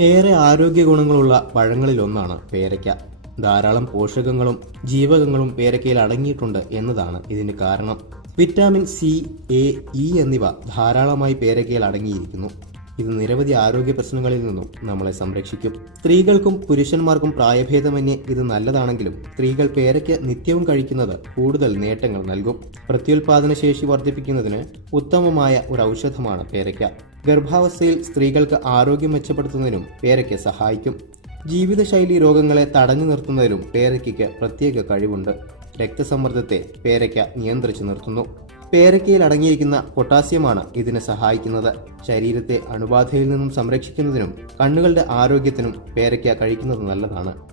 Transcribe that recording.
ഏറെ ആരോഗ്യ ഗുണങ്ങളുള്ള പഴങ്ങളിലൊന്നാണ് പേരയ്ക്ക. ധാരാളം പോഷകങ്ങളും ജീവകങ്ങളും പേരയ്ക്കയിൽ അടങ്ങിയിട്ടുണ്ട് എന്നതാണ് ഇതിന് കാരണം. വിറ്റാമിൻ സി, എ, ഇ എന്നിവ ധാരാളമായി പേരയ്ക്കയിൽ അടങ്ങിയിരിക്കുന്നു. ഇത് നിരവധി ആരോഗ്യ പ്രശ്നങ്ങളിൽ നിന്നും നമ്മളെ സംരക്ഷിക്കും. സ്ത്രീകൾക്കും പുരുഷന്മാർക്കും പ്രായഭേദമന്യേ ഇത് നല്ലതാണെങ്കിലും സ്ത്രീകൾ പേരയ്ക്ക നിത്യവും കഴിക്കുന്നത് കൂടുതൽ നേട്ടങ്ങൾ നൽകും. പ്രത്യുൽപാദന ശേഷി വർദ്ധിപ്പിക്കുന്നതിന് ഉത്തമമായ ഒരു ഔഷധമാണ് പേരയ്ക്ക. ഗർഭാവസ്ഥയിൽ സ്ത്രീകൾക്ക് ആരോഗ്യം മെച്ചപ്പെടുത്തുന്നതിനും പേരയ്ക്ക സഹായിക്കും. ജീവിതശൈലി രോഗങ്ങളെ തടഞ്ഞു നിർത്തുന്നതിലും പേരയ്ക്കയ്ക്ക് പ്രത്യേക കഴിവുണ്ട്. രക്തസമ്മർദ്ദത്തെ പേരയ്ക്ക നിയന്ത്രിച്ചു നിർത്തുന്നു. പേരയ്ക്കയിൽ അടങ്ങിയിരിക്കുന്ന പൊട്ടാസ്യമാണ് ഇതിനെ സഹായിക്കുന്നത്. ശരീരത്തെ അണുബാധയിൽ നിന്നും സംരക്ഷിക്കുന്നതിനും കണ്ണുകളുടെ ആരോഗ്യത്തിനും പേരയ്ക്ക കഴിക്കുന്നത് നല്ലതാണ്.